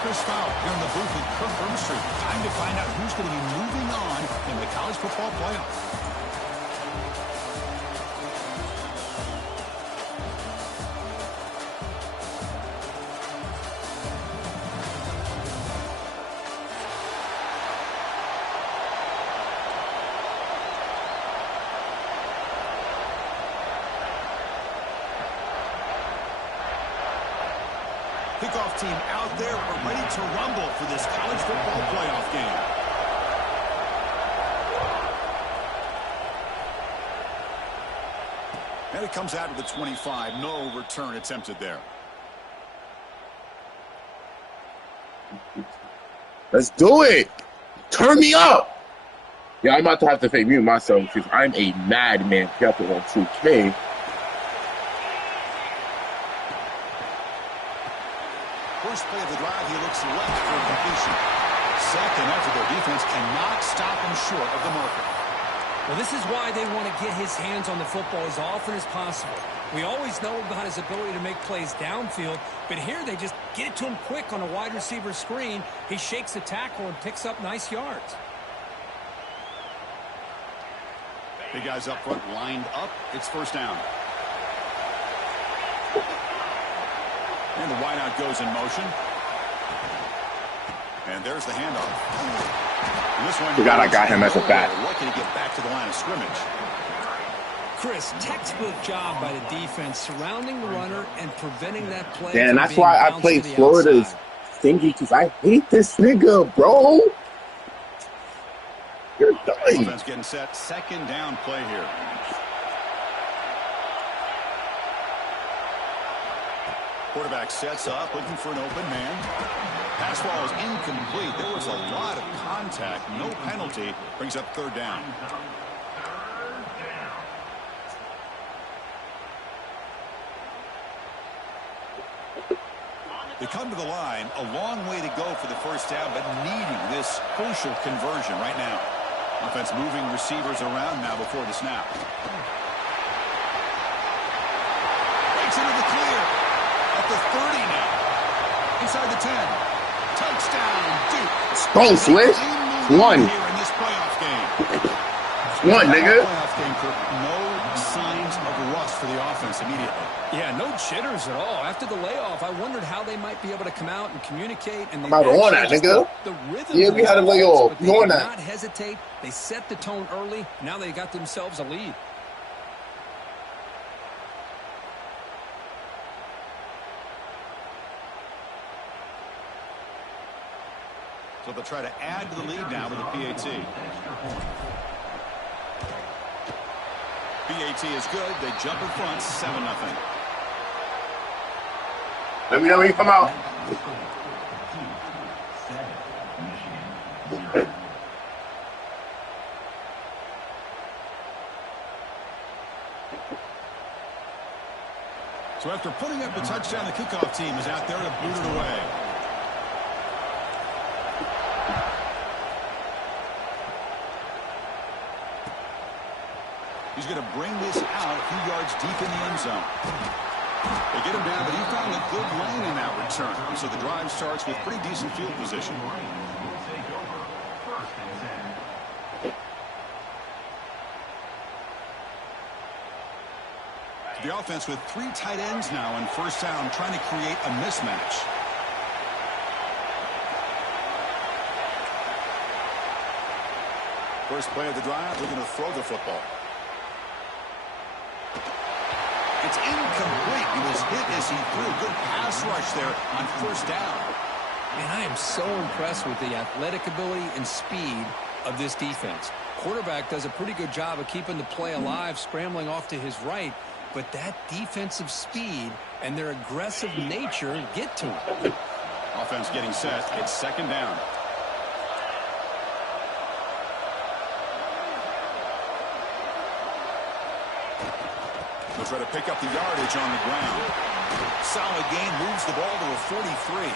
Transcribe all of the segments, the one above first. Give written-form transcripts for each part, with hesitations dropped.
Chris Fowler here in the booth with Kirk Herbstreit. Time to find out who's going to be moving on in the college football playoff. Kickoff team out there are ready to rumble for this college football playoff game. And it comes out of the 25. No return attempted there. Let's do it. Turn me up. Yeah, I'm about to have to fake mute myself because I'm a madman careful on 2K. First play of the drive, he looks left for completion. Second effort, their defense cannot stop him short of the marker. Well, this is why they want to get his hands on the football as often as possible. We always know about his ability to make plays downfield, but here they just get it to him quick on a wide receiver screen. He shakes the tackle and picks up nice yards. Big guys up front lined up. It's first down. And the wideout goes in motion. And there's the handoff. And this one, Forgot I got him as a back. Lucky to get back to the line of scrimmage. Chris, textbook job by the defense surrounding the runner and preventing that play. And that's why I played Florida's thingy, because I hate this nigga, bro. You're dying. Offense getting set. Second down play here. Quarterback sets up, looking for an open man. Pass ball is incomplete. There was a lot of contact. No penalty. Brings up third down. They come to the line. A long way to go for the first down, but needing this crucial conversion right now. Offense moving receivers around now before the snap. Breaks into the clear. At the 30 now. Inside the 10. Touchdown, Duke. Go, Swiss. One. Here in this playoff game. One, nigga. Playoff game, Kirk. No signs of rust for the offense immediately. Yeah, no jitters at all. After the layoff, I wondered how they might be able to come out and communicate. And I'm on that, nigga. The rhythm. Yeah, we had a layoff. They You on did that? not hesitate. They set the tone early. Now they got themselves a lead. So they'll try to add to the lead now with the PAT. PAT is good. They jump in front, 7-0. Let me know when you come out. So after putting up the touchdown, the kickoff team is out there to boot it away. He's going to bring this out a few yards deep in the end zone. They get him down, but he found a good lane in that return. So the drive starts with pretty decent field position. The offense with 3 tight ends now on first down, trying to create a mismatch. First play of the drive, they're going to throw the football. It's incomplete. He was hit as he threw. Good pass rush there on first down. And I am so impressed with the athletic ability and speed of this defense. Quarterback does a pretty good job of keeping the play alive, scrambling off to his right. But that defensive speed and their aggressive nature get to him. Offense getting set. It's second down. They'll try to pick up the yardage on the ground. Solid gain, moves the ball to a 43.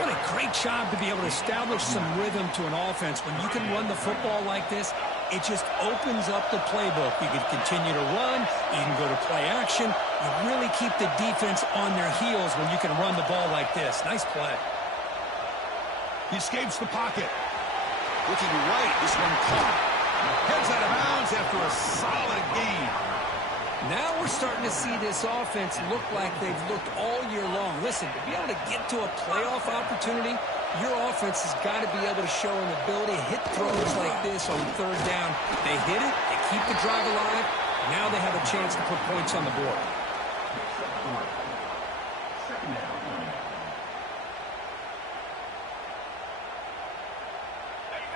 What a great job to be able to establish some rhythm to an offense. When you can run the football like this, it just opens up the playbook. You can continue to run. You can go to play action. You really keep the defense on their heels when you can run the ball like this. Nice play. He escapes the pocket. Looking right, this one caught. Heads out of bounds after a solid gain. Now we're starting to see this offense look like they've looked all year long. Listen, to be able to get to a playoff opportunity, your offense has got to be able to show an ability to hit throws like this on third down. They hit it, they keep the drive alive. Now they have a chance to put points on the board.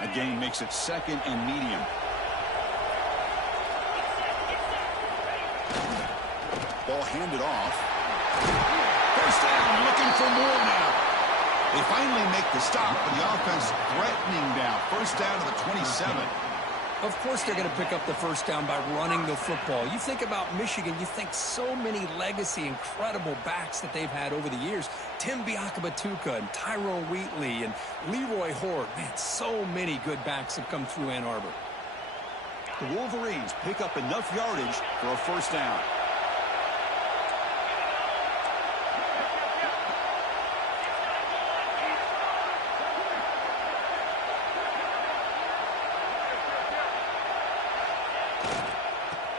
A gain makes it second and medium. Ball handed off. First down, looking for more now. They finally make the stop, but the offense threatening now. First down to the 27. Of course they're going to pick up the first down by running the football. You think about Michigan, you think so many legacy, incredible backs that they've had over the years. Tim Biakabatuka and Tyrone Wheatley and Leroy Horde. Man, so many good backs have come through Ann Arbor. The Wolverines pick up enough yardage for a first down.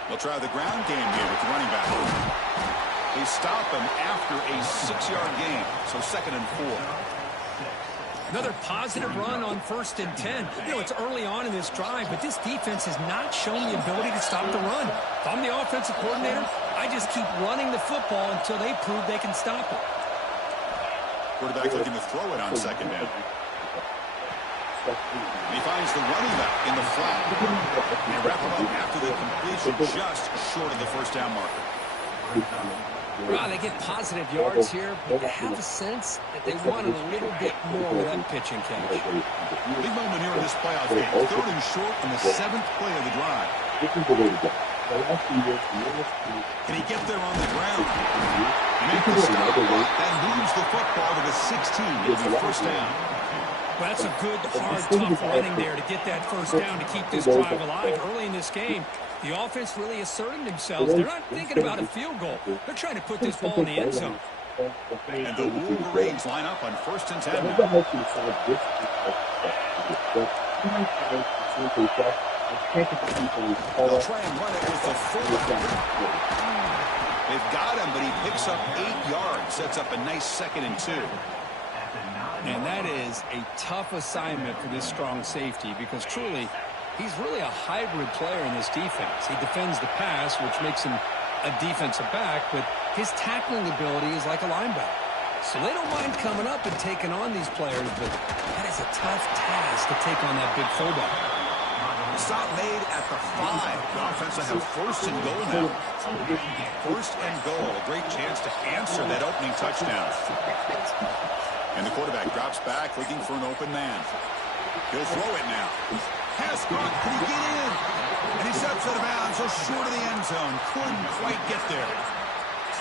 They'll try the ground game here with the running back. They stop him after a 6-yard gain, so second and 4. Another positive run on 1st and 10. You know, it's early on in this drive, but this defense has not shown the ability to stop the run. If I'm the offensive coordinator, I just keep running the football until they prove they can stop it. Quarterback looking to throw it on second down. And he finds the running back in the flat. They wrap him up after the completion just short of the first down marker. Well, they get positive yards here, but I have a sense that they wanted a little bit more with that pitch and catch. Big moment here in this playoff game. Third and short on the 7th play of the drive. Can he get there on the ground? Make the stop. That moves the football to the 16. It's the first down. Well, that's a good, hard, tough running there to get that first down to keep this drive alive. Early in this game, the offense really asserting themselves. They're not thinking about a field goal. They're trying to put this ball in the end zone. And the Wolverines line up on 1st and 10 now. They'll try and run it with the fullback. They've got him, but he picks up 8 yards. Sets up a nice 2nd and 2. And that is a tough assignment for this strong safety because truly, he's really a hybrid player in this defense. He defends the pass, which makes him a defensive back, but his tackling ability is like a linebacker. So they don't mind coming up and taking on these players, but that is a tough task to take on that big fullback. Stop made at the 5. The offense will have 1st and goal now. 1st and goal. A great chance to answer that opening touchdown. And the quarterback drops back, looking for an open man. He'll throw it now. Pass caught. Can he get in? And he steps out of bounds, so short of the end zone. Couldn't quite get there.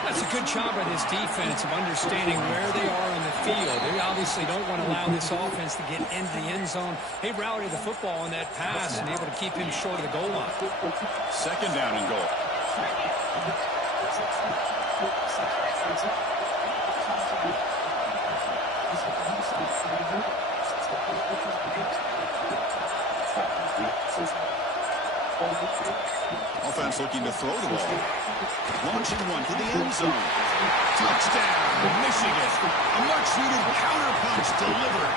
That's a good job by this defense of understanding where they are on the field. They obviously don't want to allow this offense to get into the end zone. They rallied the football on that pass and able to keep him short of the goal line. Second down and goal. Offense looking to throw the ball. Launching one to the end zone. Touchdown, Michigan. A much-needed counterpunch delivered.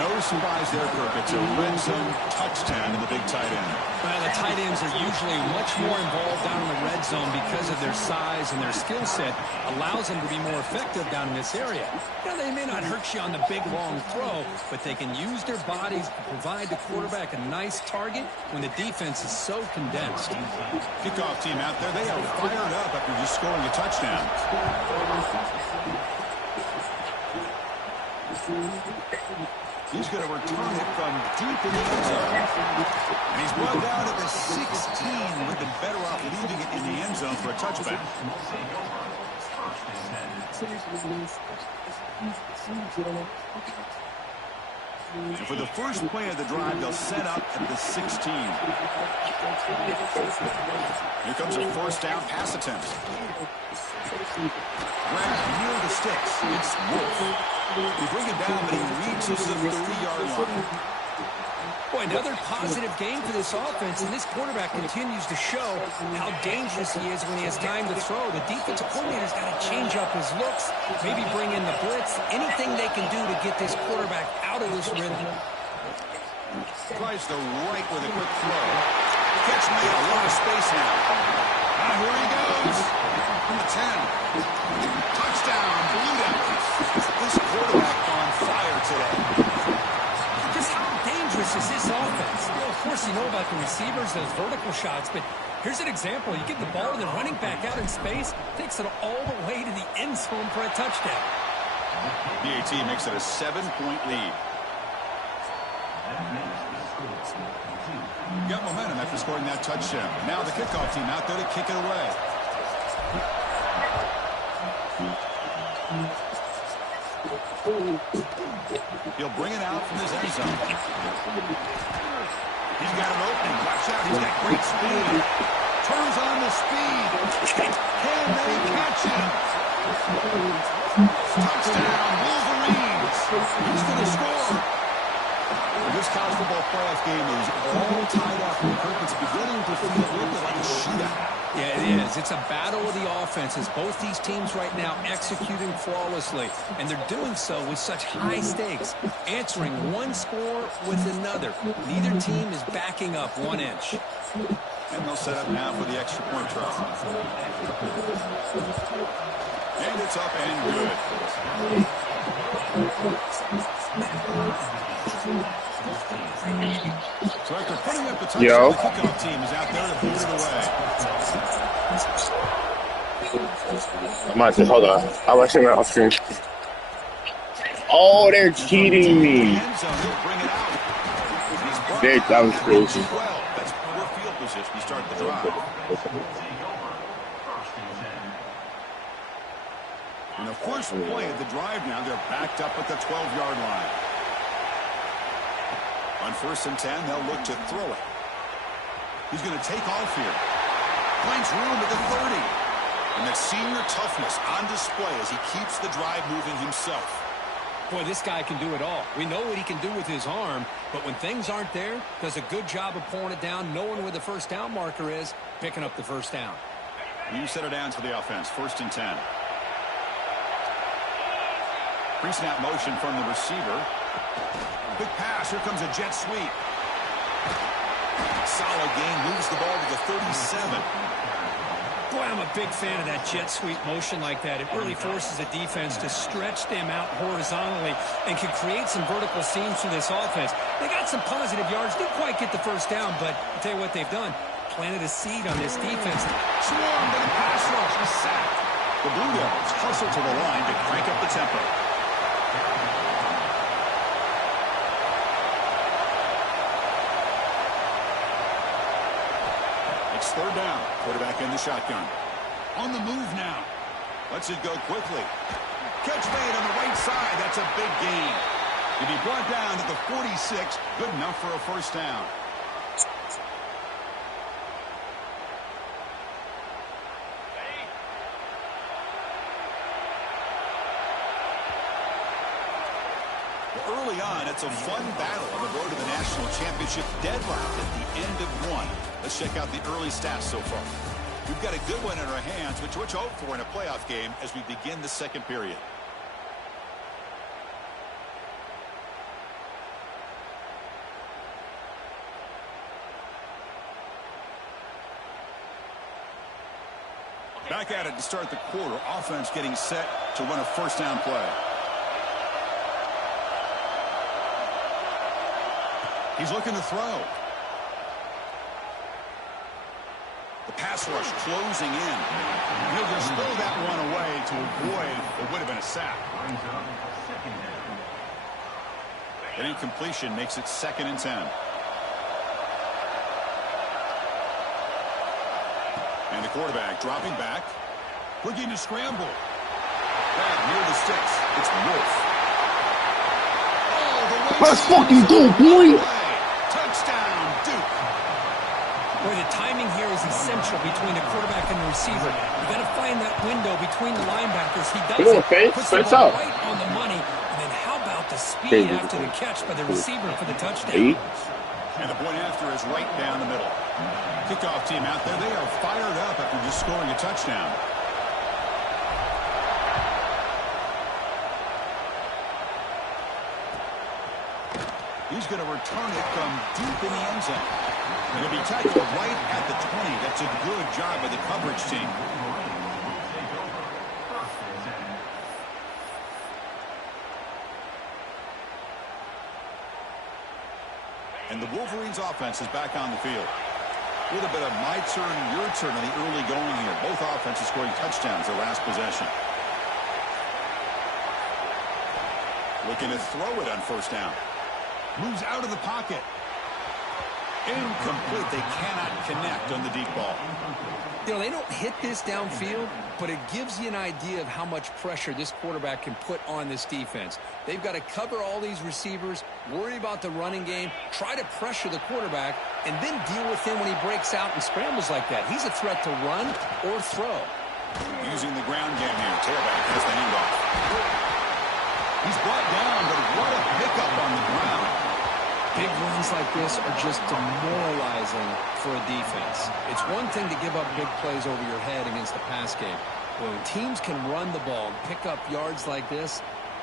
No surprise there, Kirk. It's a red zone touchdown to the big tight end. Well, the tight ends are usually much more involved down in the red zone because of their size and their skill set allows them to be more effective down in this area. You know, they may not hurt you on the big, long throw, but they can use their bodies to provide the quarterback a nice target when the defense is so condensed. Kickoff team out there, they are fired up after just scoring a touchdown. He's going to return it from deep in the end zone. And he's brought down at the 16. Would have been better off leaving it in the end zone for a touchback. And for the first play of the drive, they'll set up at the 16. Here comes a first down pass attempt. Grabbed near the sticks. It's Wolf. They bring it down, but he reaches the 30-yard line. Boy, another positive game for this offense, and this quarterback continues to show how dangerous he is when he has time to throw. The defensive coordinator's got to change up his looks, maybe bring in the blitz, anything they can do to get this quarterback out of this rhythm. Tries the right with a quick throw. Catch made, a lot of space now. And here he goes. From the 10. Touchdown, Blue Devils. This quarterback on fire today. Just how dangerous is this offense? Well, of course, you know about the receivers, those vertical shots, but here's an example. You get the ball and the running back out in space, takes it all the way to the end zone for a touchdown. BAT makes it a 7-point lead. Got momentum after scoring that touchdown. Now the kickoff team out there to kick it away. He'll bring it out from his end zone. He's got an opening. Watch out. He's got great speed. Turns on the speed. Can they catch him? Touchdown, Wolverines. He's going to score. This college football playoff game is all tied up. It's beginning to feel a little bit like a shootout. Yeah, it is. It's a battle of the offenses. Both these teams right now executing flawlessly, and they're doing so with such high stakes, answering one score with another. Neither team is backing up 1 inch. And they'll set up now for the extra point try. And it's up and good. So after putting up the touchdown, the kickoff team is out there to boot it away. I might say, hold on. I'll let you know off screen. Oh, they're cheating me. That was crazy. That's poor field position to start the drive. And the first play of the drive now, they're backed up at the 12-yard line. On 1st and 10, they'll look to throw it. He's going to take off here. Finds room at the 30. And that senior toughness on display as he keeps the drive moving himself. Boy, this guy can do it all. We know what he can do with his arm, but when things aren't there, does a good job of pulling it down, knowing where the first down marker is, picking up the first down. New set of downs for the offense, 1st and 10. Pre-snap motion from the receiver. Big pass. Here comes a jet sweep. Solid gain. Moves the ball to the 37. Boy, I'm a big fan of that jet sweep motion like that. It really forces a defense to stretch them out horizontally and can create some vertical seams for this offense. They got some positive yards. Didn't quite get the first down, but I'll tell you what they've done. Planted a seed on this defense. Swarmed by the pass rush. A sack. The Blue Devils hustle to the line to crank up the tempo. It's 3rd down. Quarterback in the shotgun. On the move now. Lets it go quickly. Catch made on the right side. That's a big gain. To be brought down to the 46. Good enough for a first down. Early on, it's a fun battle on the road to the national championship, deadlocked at the end of 1. Let's check out the early stats so far. We've got a good one in our hands, which we hope for in a playoff game as we begin the second period. Back at it to start the quarter. Offense getting set to run a first down play. He's looking to throw. The pass rush closing in. He'll just throw that one away to avoid what would have been a sack. An incompletion makes it 2nd and 10. And the quarterback dropping back. Looking to scramble. Back near the sticks. It's Wolf. Oh, the way Let's fucking go, boy! Touchdown, Duke. Boy, the timing here is essential between the quarterback and the receiver. You got to find that window between the linebackers. He does it. Puts the ball right on the money, and then speed after the catch by the receiver for the touchdown. And the point after is right down the middle. Kickoff team out there, they are fired up after just scoring a touchdown. He's going to return it from deep in the end zone. And it'll be tackled right at the 20. That's a good job by the coverage team. And the Wolverines offense is back on the field. A little bit of my turn, your turn in the early going here. Both offenses scoring touchdowns their last possession. Looking to throw it on first down. Moves out of the pocket. Incomplete. They cannot connect on the deep ball. You know, they don't hit this downfield, but it gives you an idea of how much pressure this quarterback can put on this defense. They've got to cover all these receivers, worry about the running game, try to pressure the quarterback, and then deal with him when he breaks out and scrambles like that. He's a threat to run or throw. Using the ground game here. Tailback has the handoff. He's brought down, but what a pickup on the ground. Big runs like this are just demoralizing for a defense. It's one thing to give up big plays over your head against the pass game. When teams can run the ball and pick up yards like this,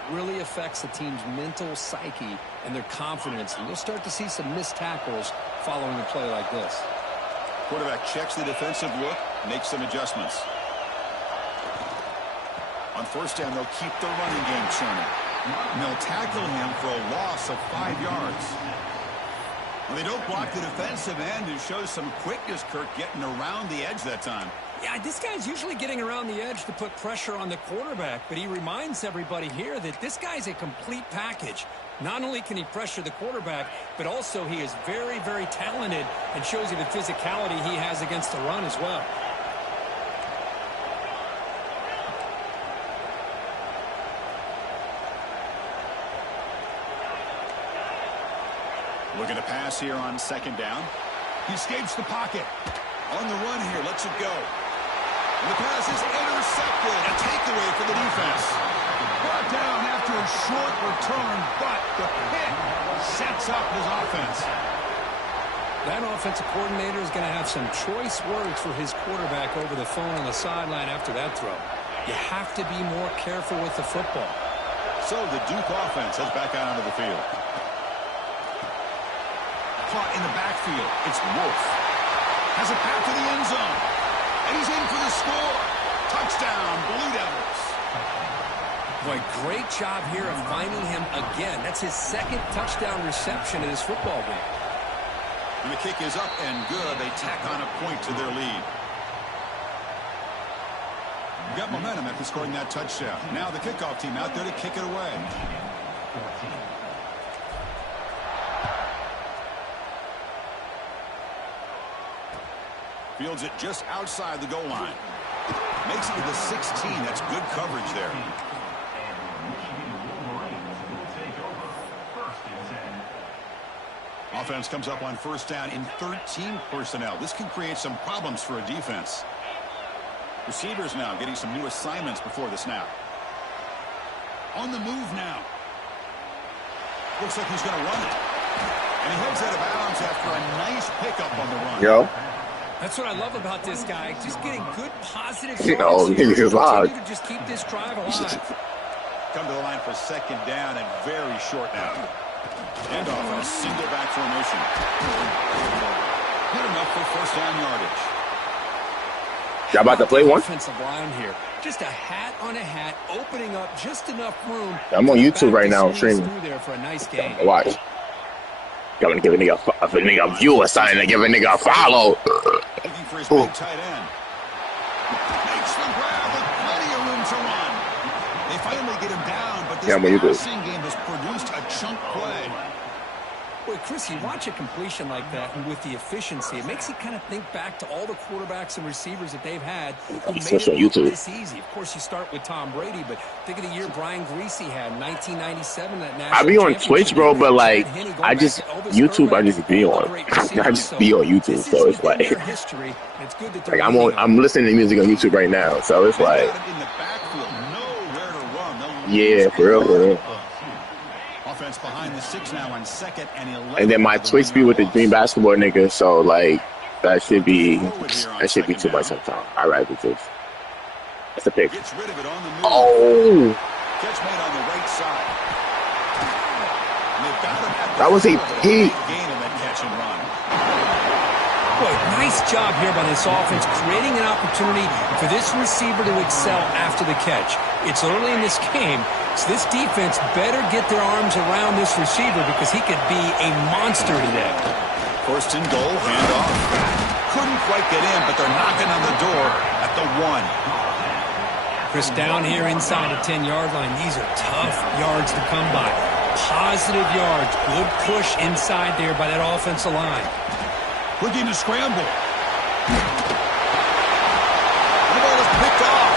really affects the team's mental psyche and their confidence. And you'll start to see some missed tackles following a play like this. Quarterback checks the defensive look, makes some adjustments. On first down, they'll keep the running game churning. And they'll tackle him for a loss of 5 yards. Well, they don't block the defensive end and shows some quickness, Kirk, getting around the edge that time. Yeah, this guy's usually getting around the edge to put pressure on the quarterback, but he reminds everybody here that this guy's a complete package. Not only can he pressure the quarterback, but also he is very, very talented and shows you the physicality he has against the run as well. Looking to pass here on second down. He escapes the pocket. On the run here, lets it go. And the pass is intercepted. A takeaway for the defense. Brought down after a short return, but the pick sets up his offense. That offensive coordinator is going to have some choice words for his quarterback over the phone on the sideline after that throw. You have to be more careful with the football. So the Duke offense heads back out onto the field. Caught in the backfield. It's Wolf. Has a path to the end zone. And he's in for the score. Touchdown, Blue Devils. Boy, great job here of finding him again. That's his second touchdown reception in his football game. And the kick is up and good. They tack on a point to their lead. Got momentum after scoring that touchdown. Now the kickoff team out there to kick it away. Fields it just outside the goal line. Makes it to the 16. That's good coverage there. Offense comes up on first down in 13 personnel. This can create some problems for a defense. Receivers now getting some new assignments before the snap. On the move now. Looks like he's going to run it. And he heads out of bounds after a nice pickup on the run. Yo. That's what I love about this guy. Just getting good, positive Oh, niggas live. to just keep this drive alive. Come to the line for second down and very short now. And off a single back formation. Good enough for first down yardage. Y'all about to play one? Offensive line here. Just a hat on a hat, opening up just enough room. I'm on YouTube right now, streaming. Through there for a nice game. Watch. I'm gonna give a nigga a view a sign and give a nigga a follow. Looking for his big tight end. Makes the grab with plenty of room to run. They finally get him down, but this passing game has produced a chunk play. Boy, Chris, you watch a completion like that, and with the efficiency, it makes you kind of think back to all the quarterbacks and receivers that they've had who made it look this easy. Of course, you start with Tom Brady, but think of the year Brian Greasy had in 1997. That national I be on Twitch, bro, but like, I just be on. I just be on YouTube, so it's like I'm listening to music on YouTube right now, so it's like, yeah, for real. offense behind the 6 now on 2nd and 11. And then my Twitch be with the Dream Basketball nigga, so like that should be too much sometimes. I'd rather just that's a pick. Gets rid of it on the move. Oh, Catch made on the right side. And they've got him at the that was a peak. gain on that catch and run. Boy, nice job here by this offense, creating an opportunity for this receiver to excel after the catch. It's early in this game, so this defense better get their arms around this receiver because he could be a monster today. First and goal, handoff. Couldn't quite get in, but they're knocking on the door at the 1. Chris, down here inside the 10-yard line, these are tough yards to come by. Positive yards, good push inside there by that offensive line. Looking to scramble. The ball is picked off.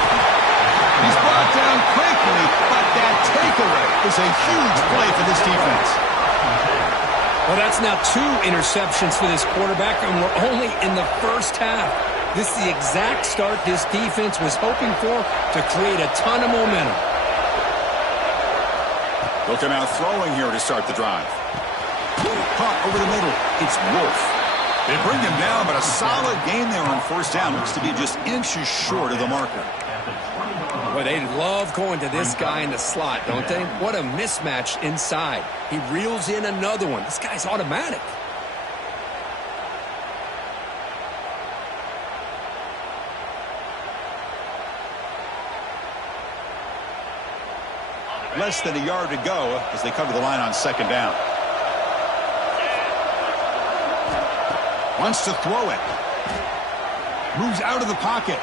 He's brought down quickly, but that takeaway is a huge play for this defense. Well, that's now 2 interceptions for this quarterback, and we're only in the first half. This is the exact start this defense was hoping for to create a ton of momentum. They'll come out throwing here to start the drive. Caught over the middle. It's Wolf. They bring him down, but a solid gain there on first down. Looks to be just inches short of the marker. Boy, they love going to this guy in the slot, don't they? What a mismatch inside. He reels in another one. This guy's automatic. Less than a yard to go as they come to the line on second down. Wants to throw it. Moves out of the pocket.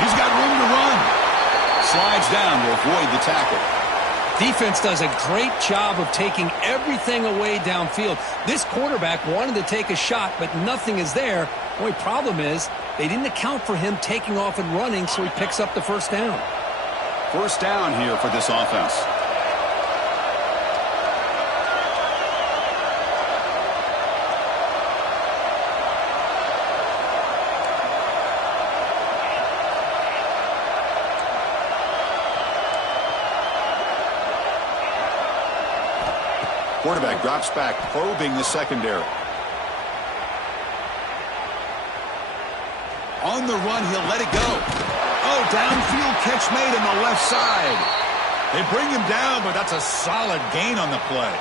He's got room to run. Slides down to avoid the tackle. Defense does a great job of taking everything away downfield. This quarterback wanted to take a shot, but nothing is there. The only problem is they didn't account for him taking off and running, so he picks up the first down. First down here for this offense. Quarterback drops back, probing the secondary. On the run, he'll let it go. Oh, downfield catch made on the left side. They bring him down, but that's a solid gain on the play.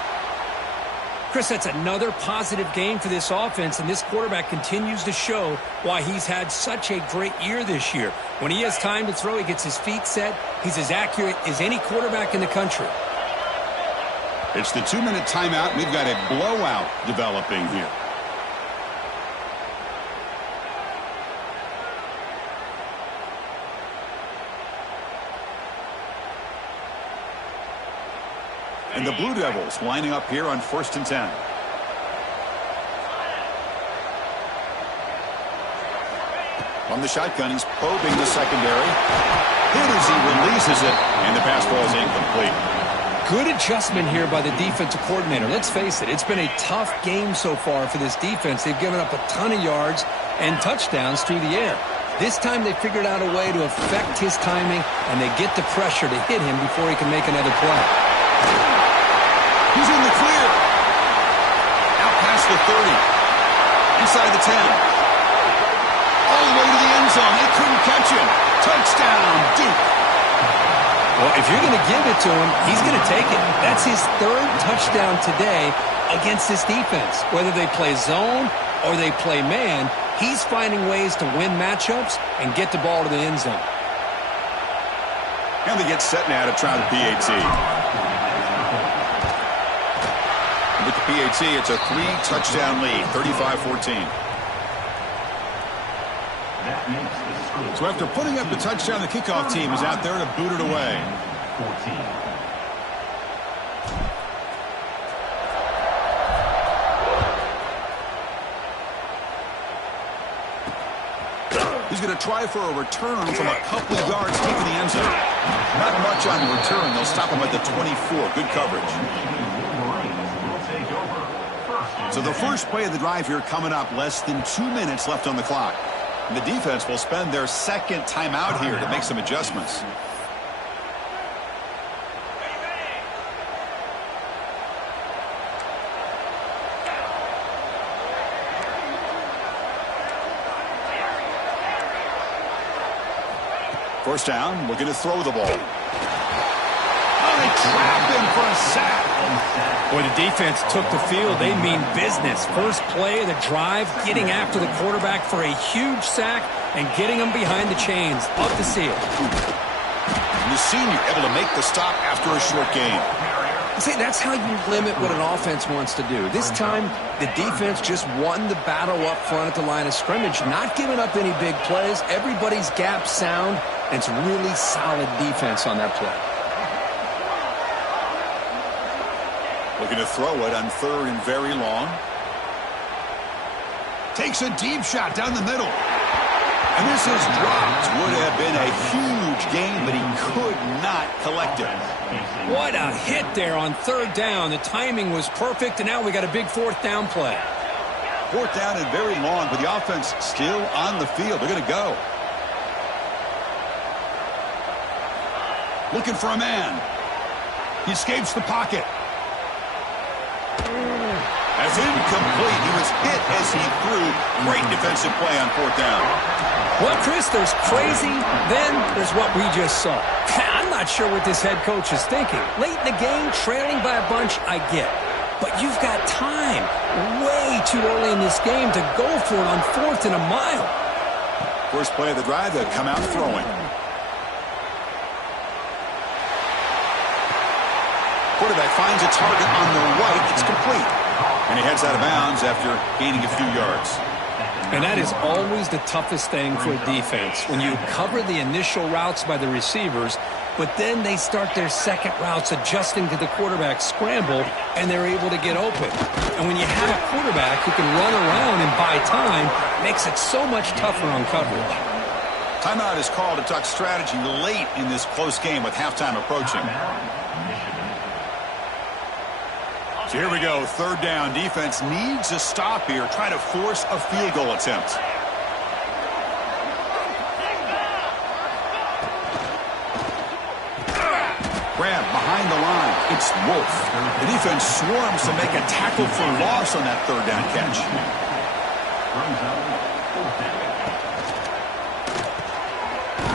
Chris, that's another positive game for this offense, and this quarterback continues to show why he's had such a great year this year. When he has time to throw, he gets his feet set. He's as accurate as any quarterback in the country. It's the 2-minute timeout. We've got a blowout developing here. And the Blue Devils lining up here on 1st and 10. From the shotgun, he's probing the secondary. Hit as he releases it, and the pass ball is incomplete. Good adjustment here by the defensive coordinator. Let's face it, it's been a tough game so far for this defense. They've given up a ton of yards and touchdowns through the air. This time they figured out a way to affect his timing, and they get the pressure to hit him before he can make another play. He's in the clear. Out past the 30. Inside the 10. All the way to the end zone. They couldn't catch him. Touchdown, Duke. Well, if you're going to give it to him, he's going to take it. That's his 3rd touchdown today against this defense. Whether they play zone or they play man, he's finding ways to win matchups and get the ball to the end zone. And they get set now to try the PAT. With the PAT, it's a 3-touchdown lead, 35-14. So after putting up the touchdown, the kickoff team is out there to boot it away. He's going to try for a return from a couple of yards deep in the end zone. Not much on the return. They'll stop him at the 24. Good coverage. So the first play of the drive here coming up. Less than 2 minutes left on the clock. And the defense will spend their second timeout here to make some adjustments. First down, looking to throw the ball. Oh, they trapped him for a sack. Boy, the defense took the field. They mean business. First play of the drive, getting after the quarterback for a huge sack and getting him behind the chains. Love to see it. And the senior able to make the stop after a short gain. See, that's how you limit what an offense wants to do. This time, the defense just won the battle up front at the line of scrimmage, not giving up any big plays. Everybody's gap sound, and it's really solid defense on that play. Looking to throw it on third and very long. Takes a deep shot down the middle. And this is dropped. Would have been a huge gain, but he could not collect it. What a hit there on third down. The timing was perfect, and now we got a big fourth down play. Fourth down and very long, but the offense still on the field. They're going to go. Looking for a man. He escapes the pocket. As incomplete. He was hit as he threw. Great defensive play on fourth down. Well, Chris, there's crazy, then there's what we just saw. I'm not sure what this head coach is thinking. Late in the game, trailing by a bunch, I get. But you've got time. Way too early in this game to go for it on fourth and a mile. First play of the drive, they'll come out throwing. Quarterback finds a target on the right. It's complete. And he heads out of bounds after gaining a few yards. And that is always the toughest thing for a defense. When you cover the initial routes by the receivers, but then they start their second routes adjusting to the quarterback scramble, and they're able to get open. And when you have a quarterback who can run around and buy time, it makes it so much tougher on coverage. Timeout is called to talk strategy late in this close game with halftime approaching. So here we go, third down. Defense needs a stop here. Try to force a field goal attempt. Grab behind the line. It's Wolf. The defense swarms to make a tackle for loss on that third down catch.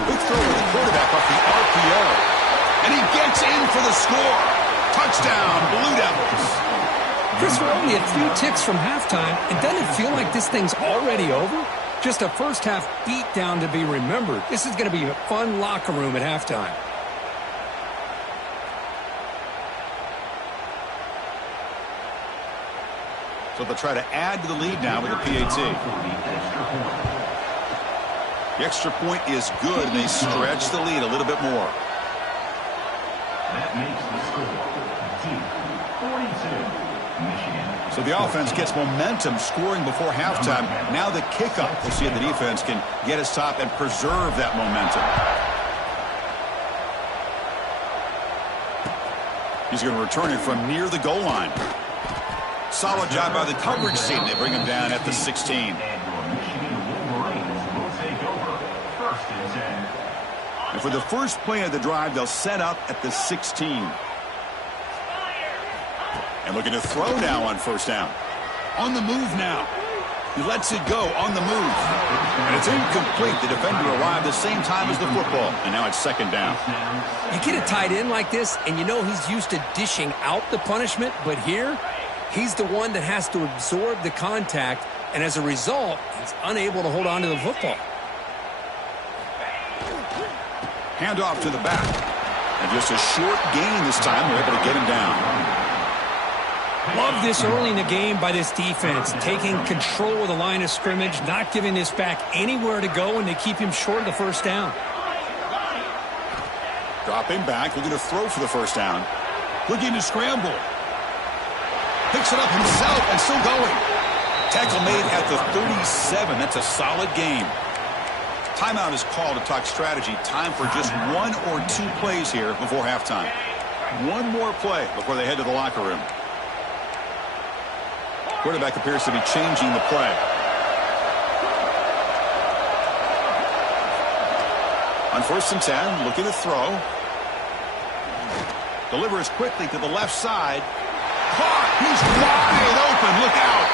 Good throw with the quarterback off the RPO. And he gets in for the score. Touchdown, Blue Devils. Chris, we're only a few ticks from halftime, and doesn't it feel like this thing's already over? Just a first-half beatdown to be remembered. This is going to be a fun locker room at halftime. So they'll try to add to the lead now with a PAT. The extra point is good, and they stretch the lead a little bit more. That makes the score 42. So the offense gets momentum scoring before halftime. Now the kickoff. We'll see if the defense can get a stop and preserve that momentum. He's going to return it from near the goal line. Solid job by the coverage team. They bring him down at the 16. And for the first play of the drive, they'll set up at the 16. And looking to throw now on first down. On the move now. He lets it go on the move. And it's incomplete. The defender arrived the same time as the football. And now it's second down. You get a tight end like this, and you know he's used to dishing out the punishment. But here, he's the one that has to absorb the contact. And as a result, he's unable to hold on to the football. Handoff to the back. And just a short gain this time. They're able to get him down. Love this early in the game by this defense, taking control of the line of scrimmage, not giving this back anywhere to go, and they keep him short of the first down. Dropping back, looking to throw for the first down. Looking to scramble. Picks it up himself and still going. Tackle made at the 37. That's a solid game. Timeout is called to talk strategy. Time for just one or two plays here before halftime. One more play before they head to the locker room. Quarterback appears to be changing the play. On first and 10, looking to throw. Delivers quickly to the left side. Caught! He's wide open. Look out!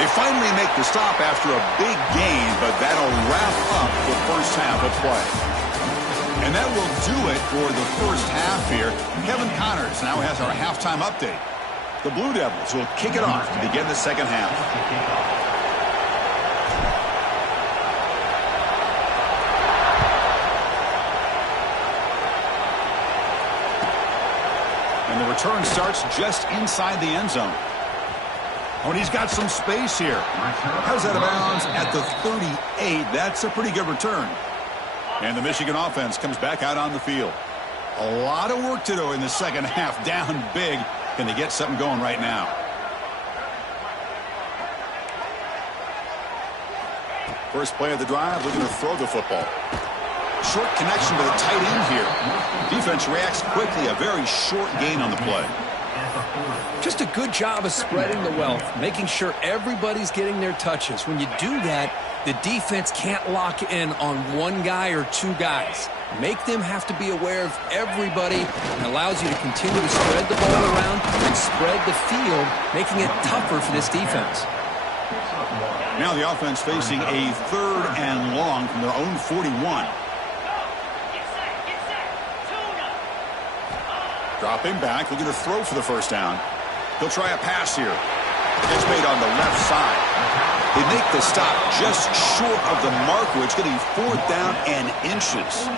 They finally make the stop after a big gain, but that'll wrap up the first half of play. And that will do it for the first half here. Kevin Connors now has our halftime update. The Blue Devils will kick it off to begin the second half. And the return starts just inside the end zone. Oh, and he's got some space here. Has out of bounds at the 38. That's a pretty good return. And the Michigan offense comes back out on the field. A lot of work to do in the second half. Down big. Can they get something going right now? First play of the drive, looking to throw the football. Short connection to the tight end here. Defense reacts quickly. A very short gain on the play. Just a good job of spreading the wealth, making sure everybody's getting their touches. When you do that, the defense can't lock in on one guy or two guys. Make them have to be aware of everybody, and allows you to continue to spread the ball around and spread the field, making it tougher for this defense. Now the offense facing a 3rd and long from their own 41. Dropping back, looking to throw for the first down. He'll try a pass here. It's made on the left side. They make the stop just short of the marker. It's going to be 4th down and inches.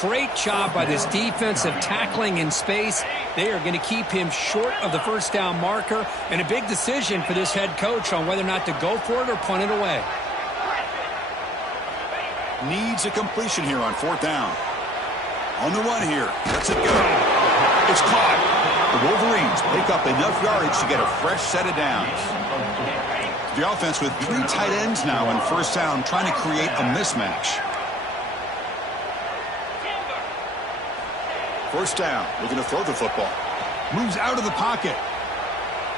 Great job by this defensive tackling in space. They are going to keep him short of the first down marker, and a big decision for this head coach on whether or not to go for it or punt it away. Needs a completion here on 4th down. On the run here. Lets it go. It's caught. The Wolverines pick up enough yardage to get a fresh set of downs. The offense with 3 tight ends now on first down, trying to create a mismatch. First down, looking to throw the football. Moves out of the pocket.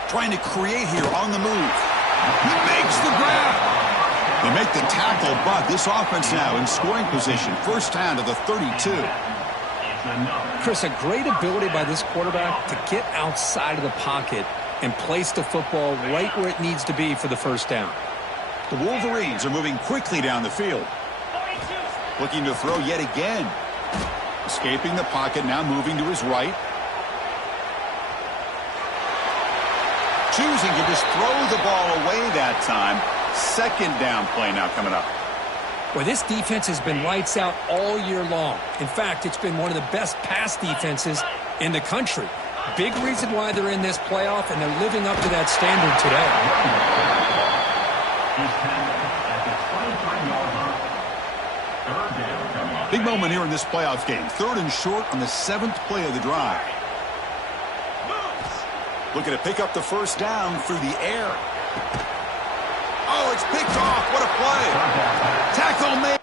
Trying to create here on the move. He makes the grab. They make the tackle, but this offense now in scoring position. First down to the 32. Chris, a great ability by this quarterback to get outside of the pocket and place the football right where it needs to be for the first down. The Wolverines are moving quickly down the field. Looking to throw yet again. Escaping the pocket, now moving to his right. Choosing to just throw the ball away that time. Second down play now coming up. Well, this defense has been lights out all year long. In fact, it's been one of the best pass defenses in the country. Big reason why they're in this playoff, and they're living up to that standard today. Big moment here in this playoff game. 3rd and short on the 7th play of the drive. Looking to pick up the first down through the air. Oh, it's picked off. What a play. Tackle made.